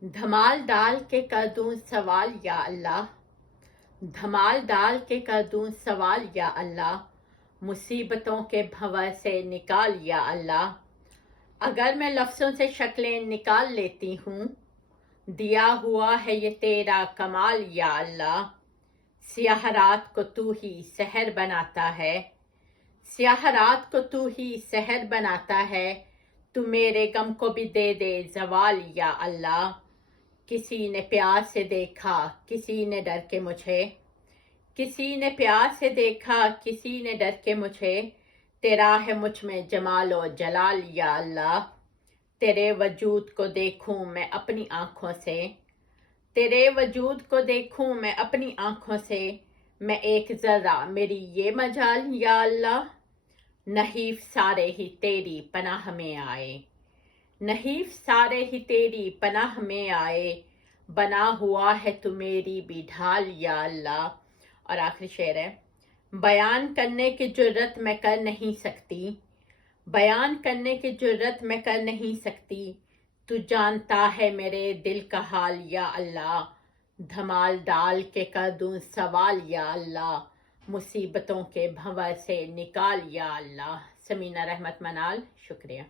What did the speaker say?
دھمال ڈال کے کر دوں سوال یا اللہ، دھمال ڈال کے کر دوں سوال یا اللہ، مصیبتوں کے بھنور سے نکال یا اللہ۔ اگر میں لفظوں سے شکلیں نکال لیتی ہوں، دیا ہوا ہے یہ تیرا کمال یا اللہ۔ سیاہ رات کو تو ہی سحر بناتا ہے، سیاہ رات کو تو ہی سحر بناتا ہے، تو میرے غم کو بھی دے دے زوال یا اللہ۔ کسی نے پیار سے دیکھا کسی نے ڈر کے مجھے، کسی نے پیار سے دیکھا کسی نے ڈر کے مجھے، تیرا ہے مجھ میں جمال و جلال یا اللہ۔ تیرے وجود کو دیکھوں میں اپنی آنکھوں سے، تیرے وجود کو دیکھوں میں اپنی آنکھوں سے، میں ایک ذرہ میری یہ مجال یا اللہ۔ نحیف سارے ہی تیری پناہ میں آئے، نحیف سارے ہی تیری پناہ میں آئے، بنا ہوا ہے تو میری بھی ڈھال یا اللہ۔ اور آخری شعر ہے، بیان کرنے کی جرت میں کر نہیں سکتی، بیان کرنے کی جرت میں کر نہیں سکتی، تو جانتا ہے میرے دل کا حال یا اللہ۔ دھمال ڈال کے کر دوں سوال یا اللہ، مصیبتوں کے بھنور سے نکال یا اللہ۔ سمینہ رحمت منال، شکریہ۔